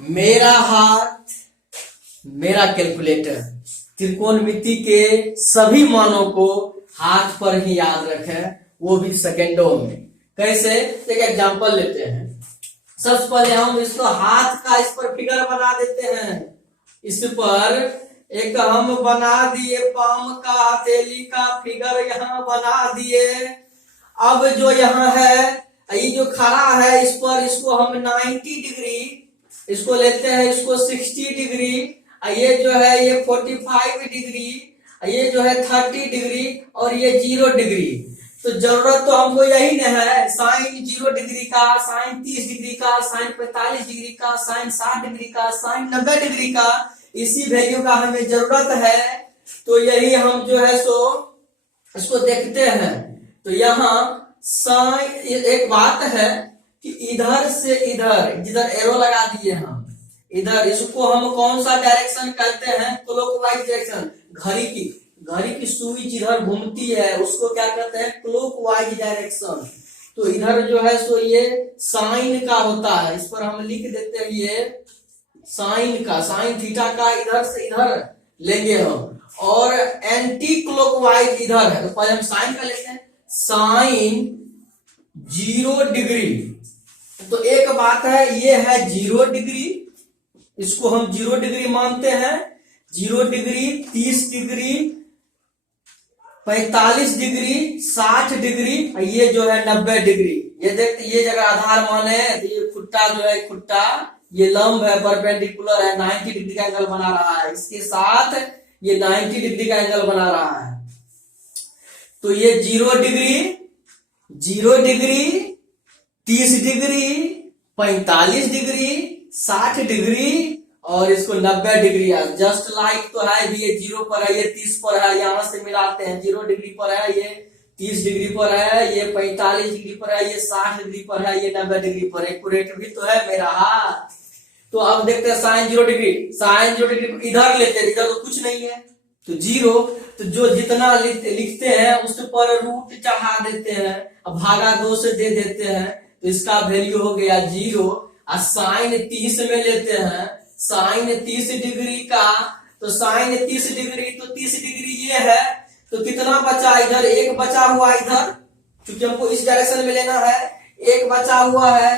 मेरा हाथ मेरा कैलकुलेटर। त्रिकोणमिति के सभी मानों को हाथ पर ही याद रखें, वो भी सेकेंडों में। कैसे? एक एग्जांपल लेते हैं। सबसे पहले हम इसको हाथ का इस पर फिगर बना देते हैं। इस पर एक हम बना दिए पाम का हथेली का फिगर यहाँ बना दिए। अब जो यहाँ है ये जो खड़ा है इस पर इसको हम 90 डिग्री इसको लेते हैं, इसको 60 डिग्री, ये जो है ये 45 डिग्री, ये जो है 30 डिग्री और ये 0 डिग्री। तो जरूरत तो हमको यही न है, साइन 0 डिग्री का, साइन 30 डिग्री का, साइन 45 डिग्री का, साइन 60 डिग्री का, साइन 90 डिग्री का, इसी वैल्यू का हमें जरूरत है। तो यही हम जो है सो इसको देखते हैं। तो यहाँ साइन, एक बात है कि इधर से इधर जिधर एरो लगा दिए हम इधर, इसको हम कौन सा डायरेक्शन कहते हैं? Clockwise direction. घड़ी की सुई जिधर घूमती है उसको क्या कहते हैं? Clockwise direction. तो इधर जो है सो ये साइन का होता है, इस पर हम लिख देते हैं ये साइन का, साइन थीटा का इधर से इधर लेंगे हम, और एंटी क्लॉकवाइज इधर है। तो पहले हम साइन का लेते हैं, साइन 0 डिग्री। तो एक बात है, ये है 0 डिग्री, इसको हम 0 डिग्री मानते हैं। 0 डिग्री, 30 डिग्री, 45 डिग्री, 60 डिग्री, ये जो है 90 डिग्री। ये देखते, ये जगह आधार माने तो ये खुट्टा जो है, खुट्टा ये लंब है, परपेंडिकुलर है, 90 डिग्री का एंगल बना रहा है, इसके साथ ये 90 डिग्री का एंगल बना रहा है। तो ये 0 डिग्री, 30 डिग्री, 45 डिग्री, 60 डिग्री और इसको 90 डिग्री है। जस्ट लाइक तो है भी, ये 0 पर है, ये 30 पर है, यहां से मिलाते हैं। 0 डिग्री पर है, ये 30 डिग्री पर है, ये 45 डिग्री पर है, ये 60 डिग्री पर है, ये 90 डिग्री पर है। एक्यूरेट भी तो है मेरा हाथ। तो अब देखते हैं साइन 0 डिग्री। साइन 0 डिग्री इधर लेते हैं, इधर तो कुछ नहीं है तो 0। तो जो जितना लिखते हैं उस पर रूट चढ़ा देते हैं, अब भागा 2 से दे देते हैं, तो इसका वैल्यू हो गया 0। और साइन 30 में लेते हैं, साइन 30 डिग्री का, तो साइन 30 डिग्री, तो 30 डिग्री ये है, तो कितना बचा इधर? 1 बचा हुआ इधर, क्योंकि हमको इस डायरेक्शन में लेना है। 1 बचा हुआ है,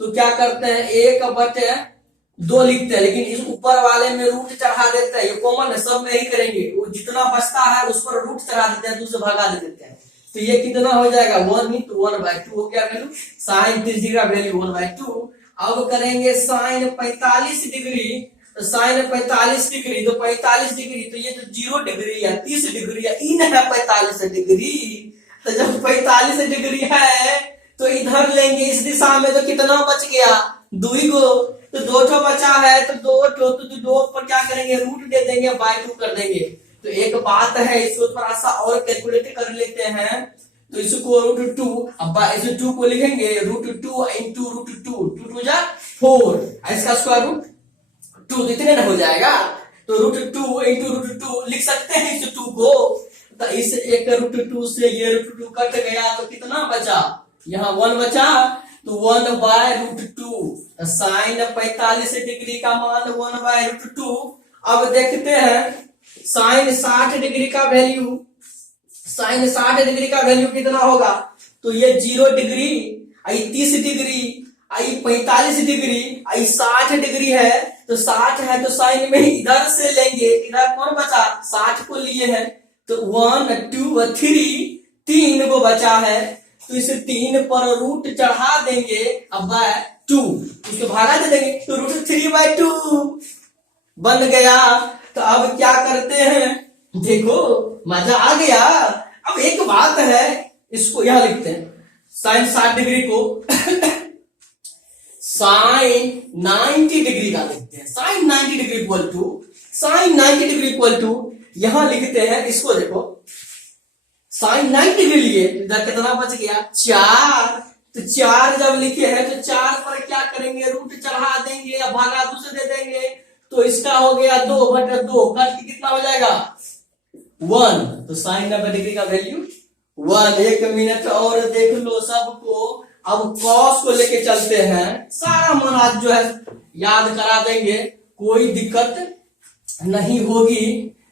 तो क्या करते हैं 1/2 लिखते हैं, लेकिन इस ऊपर वाले में रूट चढ़ा देते हैं, ये कॉमन है, सब में ही करेंगे। वो जितना बचता है उस पर रूट चढ़ा देते हैं, 2 से भगा दे देते हैं। तो ये कितना हो जाएगा? 1 into 1/2 हो गया वैल्यू, साइन 30 डिग्री का वैल्यू 1/2। अब करेंगे साइन 45 डिग्री, तो साइन 45 डिग्री, तो 45 डिग्री, तो ये जो 0 डिग्री है, 30 डिग्री है, इन है 45 डिग्री। तो जब 45 डिग्री है तो इधर लेंगे इस दिशा में, तो कितना बच गया? 2 गो, तो 2 बचा है, तो 2 पर क्या करेंगे? रूट दे देंगे, /2 कर देंगे। तो एक बात है, इसको थोड़ा सा और कैलकुलेट कर लेते हैं। तो इसको √2, अब इस 2 को लिखेंगे √2 into √2, 2 जा 4, इसका स्क्वायर रूट 2, तो इतने ना हो जाएगा। तो √2 into √2 लिख सकते हैं इस 2 को। तो इस एक √2 से ये √2 कट गया, तो कितना बचा? यहाँ 1 बचा, तो 1/√2। साइन 45 डिग्री का मान 1/√2। अब देखते हैं साइन 60 डिग्री का वैल्यू, साइन 60 डिग्री का वैल्यू कितना होगा? तो ये 0 डिग्री, आई 30 डिग्री, आई 45 डिग्री, आई 60 डिग्री है। तो 60 है तो साइन में इधर से लेंगे, इधर कौन बचा? 60 को लिए हैं, तो 1 2 3 को बचा है, तो इसे 3 पर रूट चढ़ा देंगे, अब /2 उसको भागा दे देंगे, तो √3/2 बन गया। तो अब क्या करते हैं? देखो मजा आ गया। अब एक बात है, इसको यहां लिखते हैं, साइन 60 डिग्री को साइन 90 डिग्री का लिखते हैं। Sine 90 degree equal to, sine 90 degree equal to, यहां लिखते हैं इसको, देखो साइन 90 डिग्री लिए, इधर कितना बच गया? 4। तो 4 जब लिखे हैं तो 4 पर क्या करेंगे? रूट चढ़ा देंगे, अब भागा 2 से दे देंगे, तो इसका हो गया 2/2, कट कितना हो जाएगा? 1। तो साइन 90 डिग्री का वैल्यू 1। 1 मिनट और देख लो सबको। अब कॉस को लेके चलते हैं, सारा मन आज जो है याद करा देंगे, कोई दिक्कत नहीं होगी।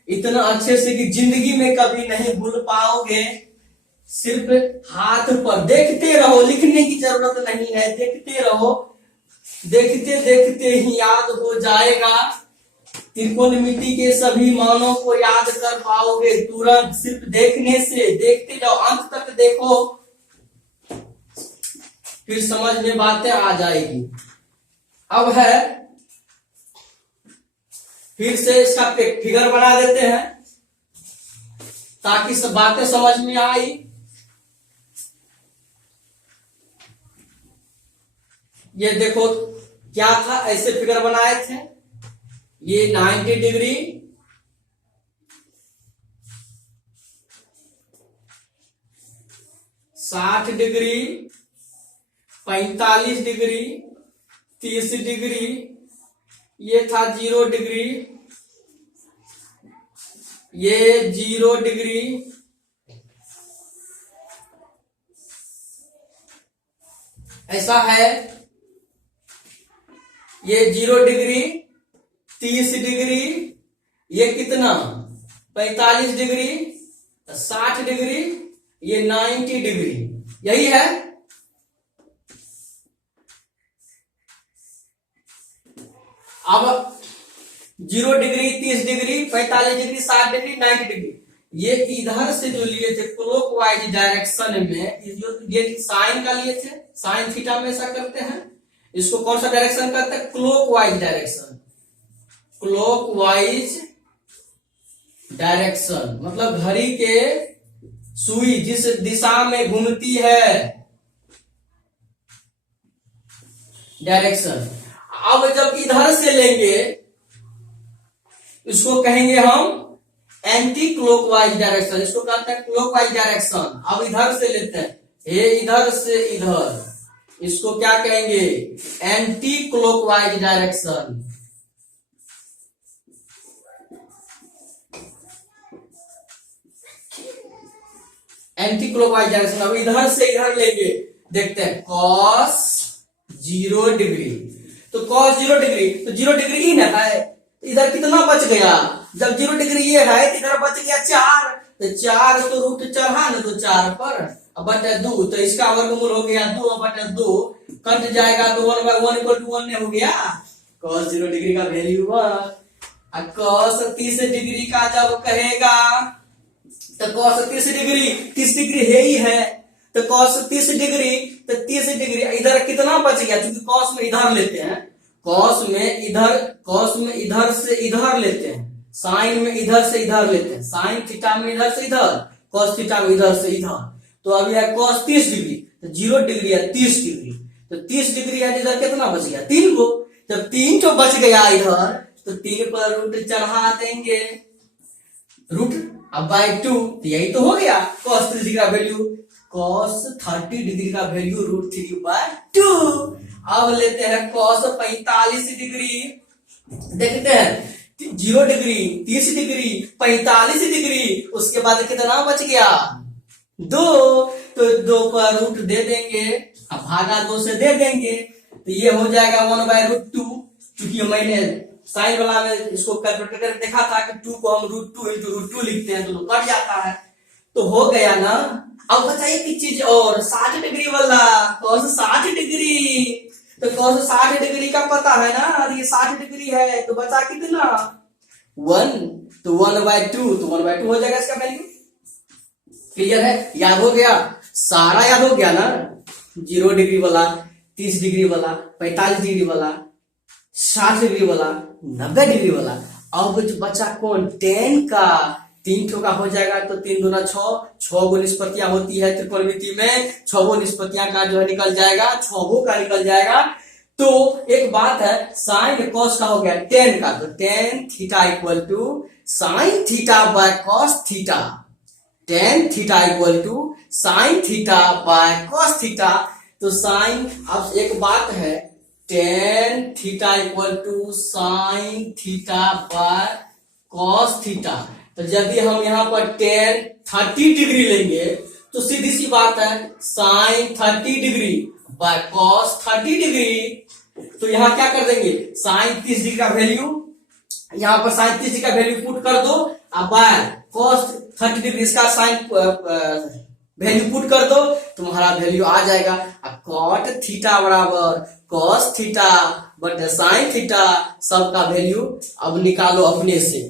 इतना अच्छे से कि जिंदगी में कभी नहीं भूल पाओगे। सिर्फ हाथ पर देखते रहो, लिखने की जरूरत नहीं है, देखते रहो, देखते देखते ही याद हो जाएगा। त्रिकोणमिति के सभी मानों को याद कर पाओगे तुरंत, सिर्फ देखने से। देखते जाओ, अंत तक देखो, फिर समझ में बातें आ जाएगी। अब है, फिर से इसका फिगर बना देते हैं ताकि सब बातें समझ में आई। ये देखो क्या था, ऐसे फिगर बनाए थे। ये 90 डिग्री, 60 डिग्री, 45 डिग्री, 30 डिग्री, ये था 0 डिग्री, ये 0 डिग्री, ऐसा है। ये 0 डिग्री, 30 डिग्री, ये कितना 45 डिग्री, 60 डिग्री, ये 90 डिग्री, यही है। अब 0 degree, 30 degree, 45 degree, 60 degree, 90 degree, ये इधर से जो लिए थे क्लॉकवाइज डायरेक्शन में, ये साइन का लिए थे, साइन थीटा में ऐसा करते हैं। इसको कौन सा डायरेक्शन करते हैं? Clockwise direction. क्लॉकवाइज डायरेक्शन मतलब घड़ी के सुई जिस दिशा में घूमती है, डायरेक्शन। अब जब इधर से लेंगे, इसको कहेंगे हम एंटी क्लॉकवाइज डायरेक्शन, इसको कहते हैं क्लॉकवाइज डायरेक्शन। अब इधर से लेते हैं, ये इधर से इधर, इसको क्या कहेंगे? Anti clockwise direction. Anti clockwise direction. अब इधर से इधर लेंगे, देखते हैं cos 0 डिग्री, तो cos 0 डिग्री, तो 0 डिग्री ही ना है, इधर कितना बच गया? जब 0 डिग्री ये है तो इधर बच गया 4, तो 4 तो रूट चढ़ा ना, तो 4 पर अब बटे 2, तो इसका वर्गमूल हो गया 2/2, कट जाएगा तो 1/1 = 1 हो गया। cos 0 डिग्री का वैल्यू 1। अब cos 30 डिग्री का जब कहेगा, तो cos 30 डिग्री, 30 डिग्री है ही है, तो cos 30 डिग्री, तो 30 डिग्री इधर कितना बच गया? क्योंकि cos में इधर लेते हैं, cos में इधर से इधर लेते हैं, साइन में इधर से इधर लेते हैं, साइन थीटा में इधर से इधर, cos थीटा में इधर से इधर। तो अभी है cos 30 डिग्री, तो 0 डिग्री है 30 डिग्री, तो 30 डिग्री है, इधर कितना बच गया? 3 को। जब 3 तो बच गया इधर, तो 3 पर रूट चढ़ा देंगे, रूट अब बाय 2, तो यही तो हो गया cos 30 डिग्री का वैल्यू। cos 30 डिग्री का वैल्यू √3/2। अब लेते हैं cos 45 डिग्री, देखते हैं 0 डिग्री, 30 डिग्री, 45 डिग्री, उसके बाद कितना बच गया? 2, तो 2 पर रूट दे देंगे, अब भागा 2 से दे देंगे, तो ये हो जाएगा 1/√2। क्योंकि मैंने साइन वाला में इसको कैलकुलेटर देखा था कि 2 को हम √2 × √2 लिखते हैं, तो कट जाता है, तो हो गया ना। अब बताइए कि चीज और 60 डिग्री वाला cos 60 डिग्री, तो cos 60 डिग्री का पता है ना, ये 60 डिग्री है, तो बचा कितना? 1, तो 1/2, तो 1/2 हो जाएगा इसका वैल्यू। क्लियर है? याद हो गया, सारा याद हो गया ना। 0 डिग्री वाला, 30 डिग्री वाला, 45 डिग्री वाला, 60 डिग्री वाला, 90 डिग्री वाला। अब जो बचा कौन? tan का। 3 ठो का हो जाएगा, तो 3 दूना 6, 6 गो निष्पत्तियां होती है त्रिकोणमिति में, 6 गो निष्पत्तियां का जो है निकल जाएगा, 6 गो का निकल जाएगा। तो एक बात है, साइन cos का हो गया tan का, तो tan theta = sine theta by cos theta, tan theta = sine theta by cos theta. तो साइन, अब एक बात है, tan theta = sine theta by cos theta. तो जब भी हम यहाँ पर tan 30 डिग्री लेंगे, तो सीधी सी बात है, sine 30 degree by cos 30 degree, तो यहाँ क्या कर देंगे, साइन 30 डिग्री का वैल्यू, यहाँ पर साइन 30 डिग्री का वैल्यू पुट कर दो, अब बाय कॉस 30 डिग्री इसका साइन वैल्यू पुट कर दो, तुम्हारा वैल्यू आ जाएगा। कॉट थीटा बराबर cos theta but sine theta, सबका वैल्यू अब निकालो अपने से।